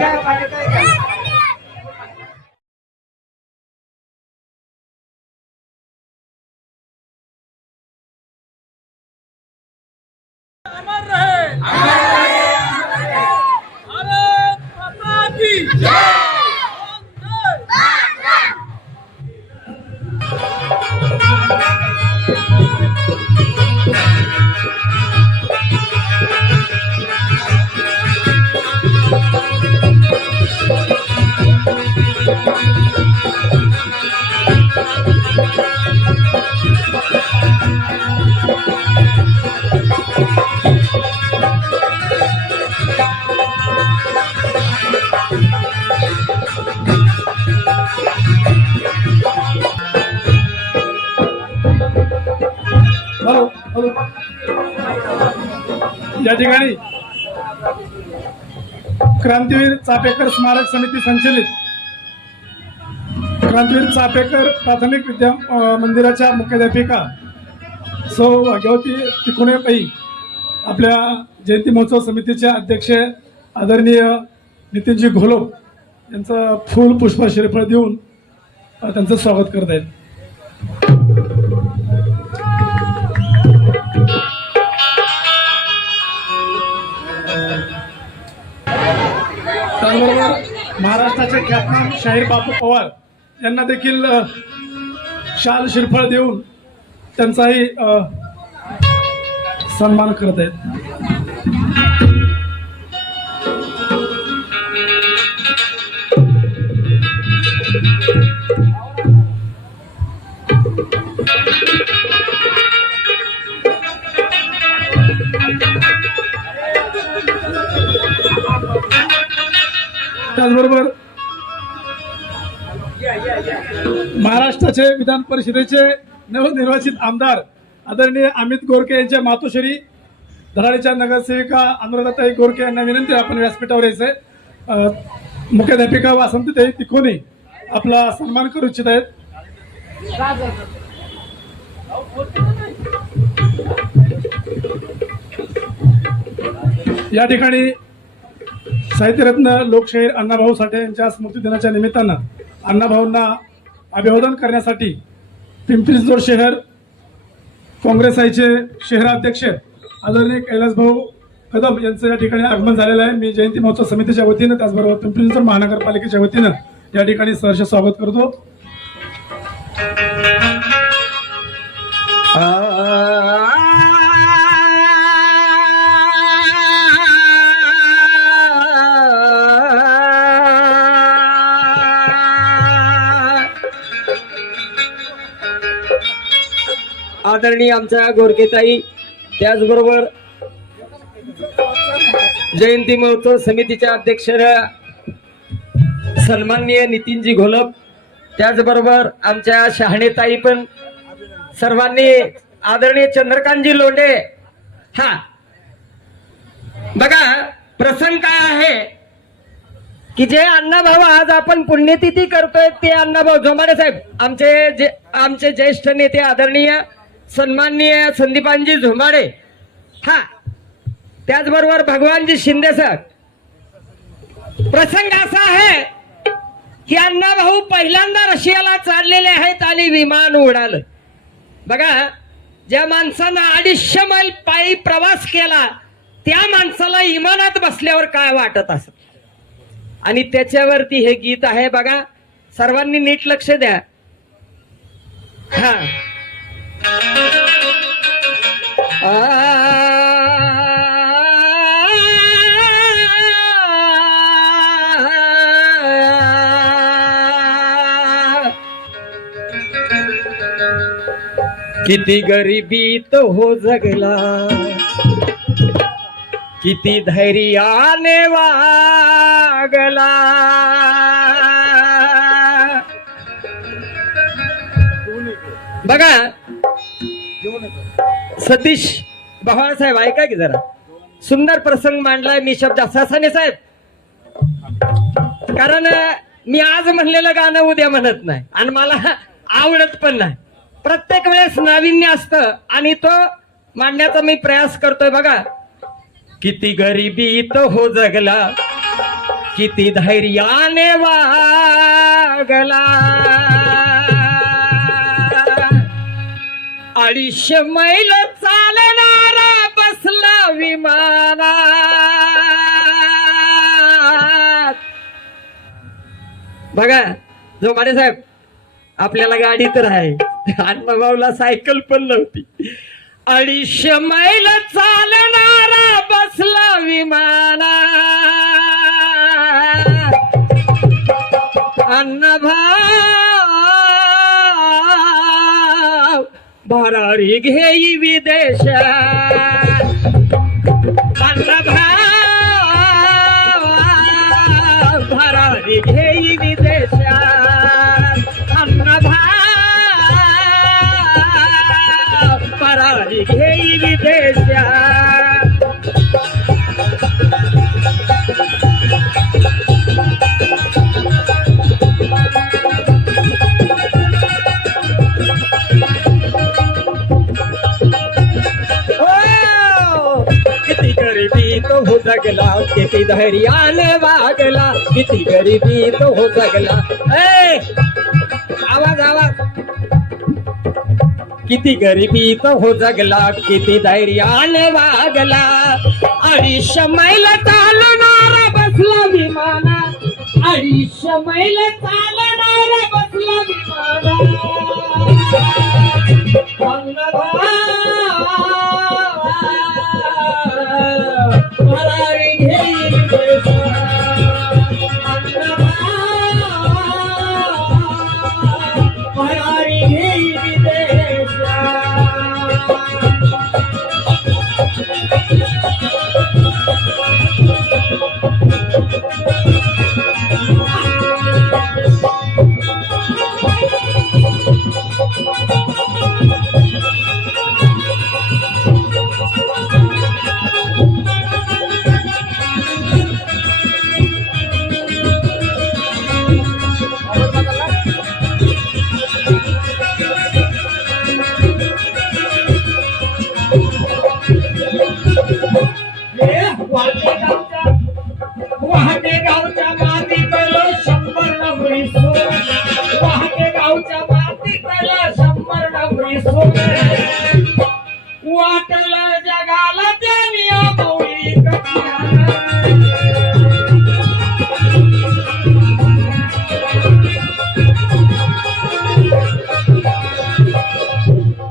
अमर रहे, भारत माता की जय। या ठिकाणी क्रांतीवीर चापेकर स्मारक समिती संचलित क्रांतीवीर चापेकर प्राथमिक विद्या मंदिराच्या मुख्याध्यापिका सौ भाग्यवती तिकुणे पै आपल्या जयंती महोत्सव समितीचे अध्यक्ष आदरणीय नितीनजी घोलोप यांचं फूल पुष्प श्रीफळ देऊन त्यांचं स्वागत करत आहेत. त्याचबरोबर महाराष्ट्राचे ख्यातनाम शाहीर बापू पवार यांना देखील शाल श्रीफळ देऊन त्यांचाही सन्मान करत आहेत. त्याचबरोबर महाराष्ट्राचे विधान परिषदेचे नवनिर्वाचित आमदार आदरणीय अमित गोरके यांच्या मातोश्री धडाडीच्या नगरसेविका अनुराधाताई गोरके यांना विनंती आपण व्यासपीठावर यायचंय. मुख्याध्यापिका वासंतीताई तिकोने आपला सन्मान करू इच्छित आहेत. या ठिकाणी साहित्यरत्न लोकशाहीर अण्णाभाऊ साठे यांच्या स्मृती दिनाच्या निमित्तानं अण्णाभाऊंना अभिवादन करण्यासाठी पिंपरी चिंचवड शहर काँग्रेस आयचे शहराध्यक्ष आदरणीय कैलासभाऊ कदम यांचं या ठिकाणी आगमन झालेलं आहे. मी जयंती महोत्सव समितीच्या वतीनं त्याचबरोबर पिंपरी चिंचवड महानगरपालिकेच्या वतीनं या ठिकाणी सहर्ष स्वागत करतो. आदरणीय आमच्या गोरकेताई त्याचबरोबर जयंती महोत्सव समितीच्या अध्यक्ष सन्माननीय नितीनजी घोलप त्याचबरोबर आमच्या शहाणेताई पण सर्वांनी आदरणीय चंद्रकांतजी लोंढे. हा बघा प्रसंग काय आहे की जे अण्णाभाऊ आज आपण पुण्यतिथी करतोय ते अण्णाभाऊ झोमाडे साहेब आमचे ज्येष्ठ नेते आदरणीय सन्माननीय संदीपानजी झोमाडे. हा त्याचबरोबर भगवानजी शिंदे सर. प्रसंग असा आहे की अण्णाभाऊ पहिल्यांदा रशियाला चाललेले आहेत आणि विमान उडालं. बघा ज्या माणसानं 250 मैल पायी प्रवास केला त्या माणसाला विमानात बसल्यावर काय वाटत असत आणि त्याच्यावरती हे गीत आहे. बघा सर्वांनी नीट लक्ष द्या. हा किती गरिबीत हो जगला किती धैर्याने वागला बघा. सतीश बहाळ साहेब ऐका की जरा सुंदर प्रसंग मांडलाय. मी शब्द सासाने साहेब कारण मी आज म्हणलेलं गाणं उद्या म्हणत नाही आणि मला आवडत पण नाही. प्रत्येक वेळेस नाविन्य असतं आणि तो मांडण्याचा मी प्रयास करतोय. बघा किती गरिबीत हो जगला किती धैर्याने वागला, 250 मैल चालणारा बसला विमानात. बघा जोमाडे साहेब, आपल्याला गाडी तर आहे, अण्णाभाऊला सायकल पण नव्हती. 250 मैल चालणारा बसला विमानात, अण्णाभाऊ भरारी घेई विदेशात. अण्णाभाऊ भरारी घेई विदेशात. अण्णाभाऊ भरारी घेई विदेशात. किती गरिबी तो हो जगला, किती धैर्याने वागला, किती गरिबी तो हो जगला. आवाज आवाज. किती गरिबी तो हो जगला, किती धैर्याने वागला, 250 मैल चालणारा बसला विमानात. 250 मैल चालणारा बसला विमानात. भरारी घेई विदेशात. भरारी घेई विदेशात. वाहते गावच्या मातीतलं 100 डबरी सोनं. वाहते गावच्या मातीतलं 100 डबरी सोनं. वाटलं जगाला त्यांनी अमौली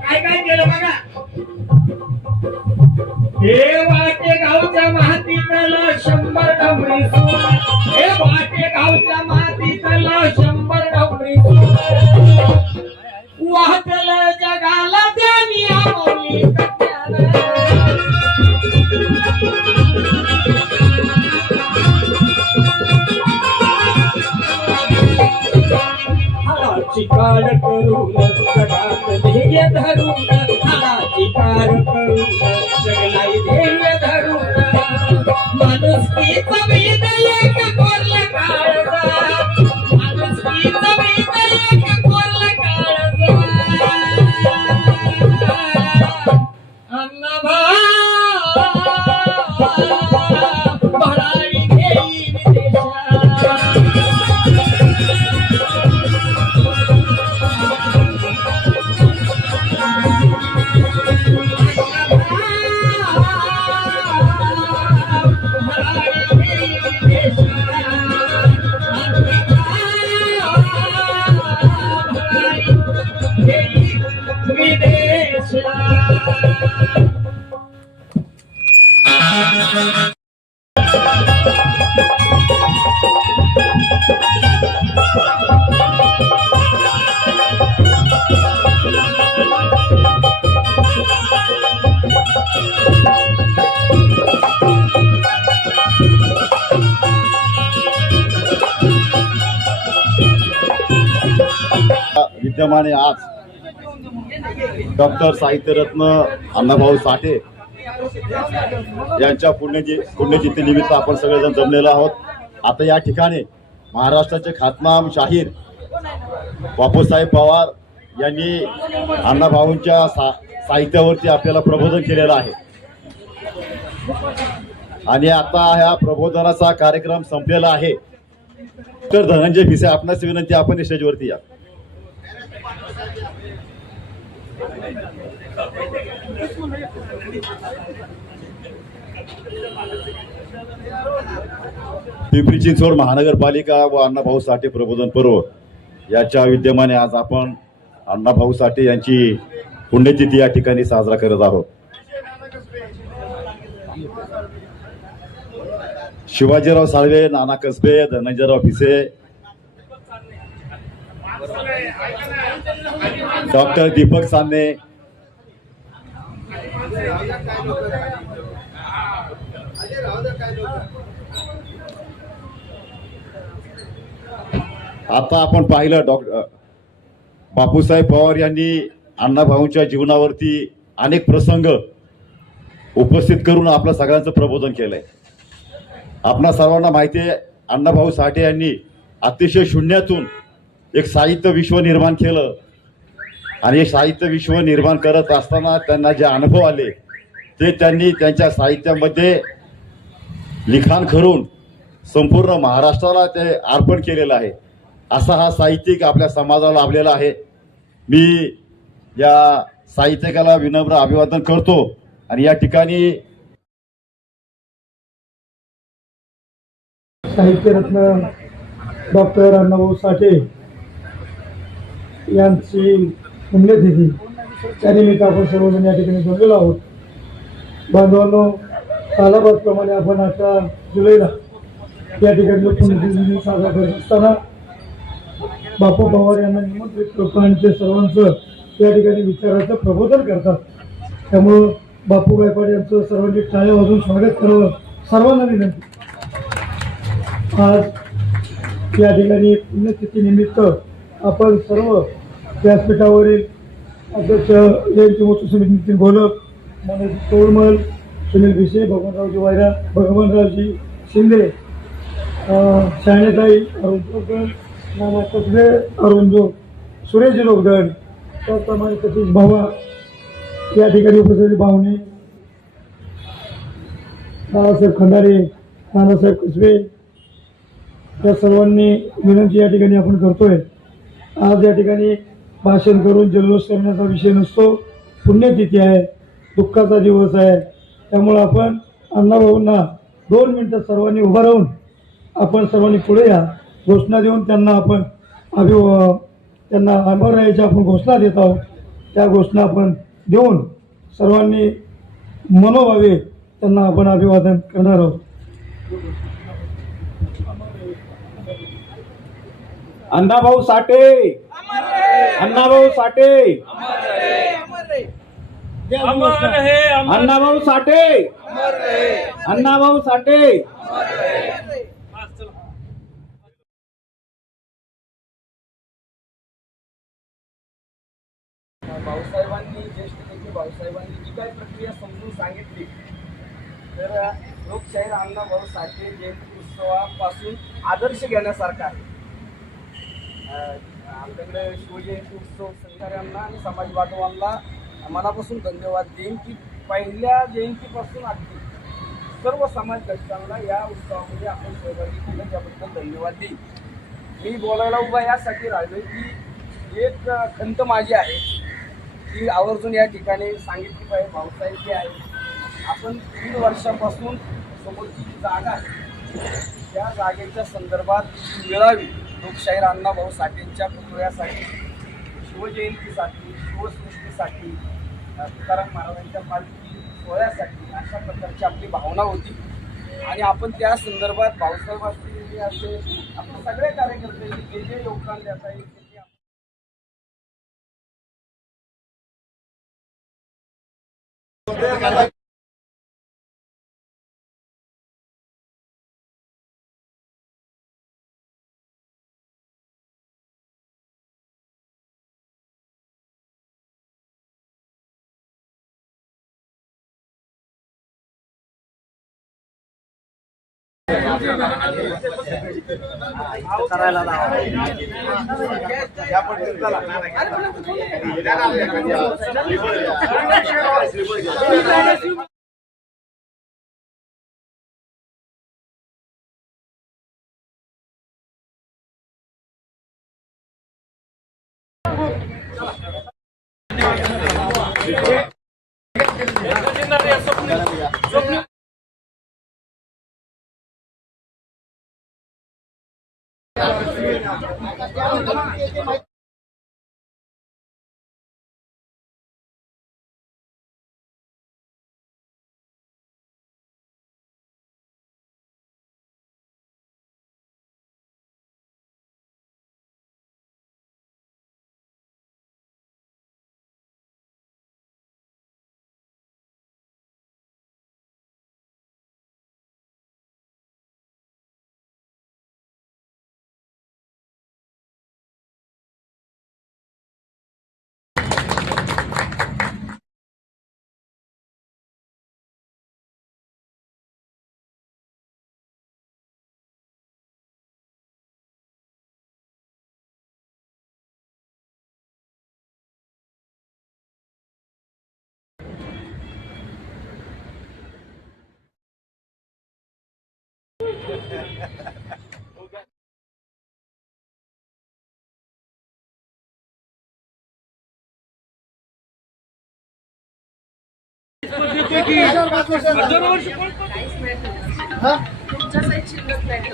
काय काय केलं बघा. हे वाटे गावच्या मातीतलं 100 डबरी सोनं. हे वाटे गावच्या मातीतलं 100 डबरी सोनं. वाटलं जगाला त्यांनी अमौली हालाची काळ करून जगात ध्येय धरून. हालाची काळ करून जगलाई ध्येय धरून. माणुसकीचा विधेयक कोरलं काळजा. माणुसकीचा विधेयक कोरलं काळजा. अण्णाभाऊ भरारी घेई विदेशात. विद्यमाने आज डॉक्टर साहित्यरत्न अण्णाभाऊ साठे यांच्या पुण्यतिथी निमित्त आपण सगळेजण जमलेलो आहोत. आता या ठिकाणी महाराष्ट्राचे ख्यातनाम शाहीर बापूसाहेब पवार यांनी अण्णाभाऊंच्या साहित्यावरती आपल्याला प्रबोधन केलेलं आहे. आणि आता ह्या प्रबोधनाचा कार्यक्रम संपलेला आहे. तर धनंजय भिसे, आपणास विनंती, आपण स्टेजवरती या. पिंपरी चिंचवड महानगरपालिका व अण्णाभाऊ साठे प्रबोधन पर्व याच्या विद्यमाने आज आपण अण्णाभाऊ साठे यांची पुण्यतिथी या ठिकाणी साजरा करत आहोत. शिवाजीराव साळवे, नाना कसबे, धनंजयराव भिसे, डॉक्टर दीपक साने, आता आपण पाहिलं बापूसाहेब पवार यांनी अण्णाभाऊंच्या जीवनावरती अनेक प्रसंग उपस्थित करून आपल्या सगळ्यांचं प्रबोधन केलंय. आपणा सर्वांना माहिती आहे, अण्णाभाऊ साठे यांनी अतिशय शून्यातून एक साहित्य विश्व निर्माण केलं आणि हे साहित्य विश्व निर्माण करत असताना त्यांना जे अनुभव आले ते त्यांनी त्यांच्या साहित्यामध्ये लिखाण करून संपूर्ण महाराष्ट्राला ते अर्पण केलेलं आहे. असा हा साहित्यिक आपल्या समाजाला लाभलेला आहे. मी या साहित्यिकाला विनम्र अभिवादन करतो आणि या ठिकाणी साहित्यरत्न डॉक्टर अण्णाभाऊ साठे यांची पुण्यतिथी त्यानिमित्त आपण सर्वजण या ठिकाणी जमलेलो आहोत. बांधवांनो, सालाबादप्रमाणे आपण 18 जुलैला या ठिकाणी पुण्यतिथी साजरा करत असताना बापू पवार यांना निमंत्रित करतो आणि ते सर्वांचं या ठिकाणी विचाराचं प्रबोधन करतात. त्यामुळं बापू गायकवाड यांचं सर्वांनी टाळ्या वाजवून स्वागत करावं सर्वांना विनंती. आज या ठिकाणी पुण्यतिथी निमित्त आपण सर्व व्यासपीठावरील अध्यक्ष जयंती महोत्सव समिती नितीन घोलप, मनोज तोरमल, सुनील भिसे, भगवानरावजी वायरा, भगवानरावजी शिंदे, शायनेताई, अरुण जोगदण, नाना कसबे, अरुण जोग, सुरेश जोगदण, त्याचप्रमाणे सतीश भावा या ठिकाणी उपस्थित पाहुणे, बाळासाहेब खंडारे, नानासाहेब कसबे, या सर्वांनी विनंती या ठिकाणी आपण करतोय. आज या ठिकाणी भाषण करून जल्लोष करण्याचा विषय नसतो. पुण्यतिथी आहे, दुःखाचा दिवस आहे. त्यामुळे आपण अण्णाभाऊंना 2 मिनिटं सर्वांनी उभं राहून आपण सर्वांनी पुढे या, घोषणा देऊन त्यांना आपण त्यांना आभार राहायची आपण घोषणा देत आहोत. त्या घोषणा आपण देऊन सर्वांनी मनोभावे त्यांना आपण अभिवादन करणार आहोत. अण्णाभाऊ साठे, अण्णाभाऊ साठे, अण्णाभाऊ साठे, अण्णाभाऊ साठे. भाऊसाहेबांनी ज्येष्ठ नेते भाऊसाहेबांनी जी काही प्रक्रिया समजून सांगितली, तर लोकशाहीर अण्णाभाऊ साठे जयंती उत्सवापासून आदर्श घेण्यासारखा आहे. आमच्याकडे शिवजयंती उत्सव सहकार्यांना आणि समाज बांधवांना मनापासून धन्यवाद देईन की पहिल्या जयंतीपासून अगदी सर्व समाज घटकांना या उत्सवामध्ये आपण सहभागी केलं, त्याबद्दल धन्यवाद देईन. मी बोलायला उभा यासाठी राहिलो की एक खंत माझी आहे ती आवर्जून या ठिकाणी सांगितली पाहिजे. भाऊसाहेब जे आहे, आपण 3 वर्षापासून समोरची जी जागा आहे त्या जागेच्या संदर्भात मिळावी लोकशाहीर अण्णाभाऊ साठेंच्या पुतळ्यासाठी, शिवजयंतीसाठी, शिवसृष्टीसाठी, तुकाराम महाराजांच्या पालखी सोहळ्यासाठी अशा प्रकारची आपली भावना होती. आणि आपण त्या संदर्भात भाऊसाहेब असतील असे आपण सगळे कार्यकर्ते जे जे योगदान देता येईल करायला तुमच्या साईड शिल्लक नाही.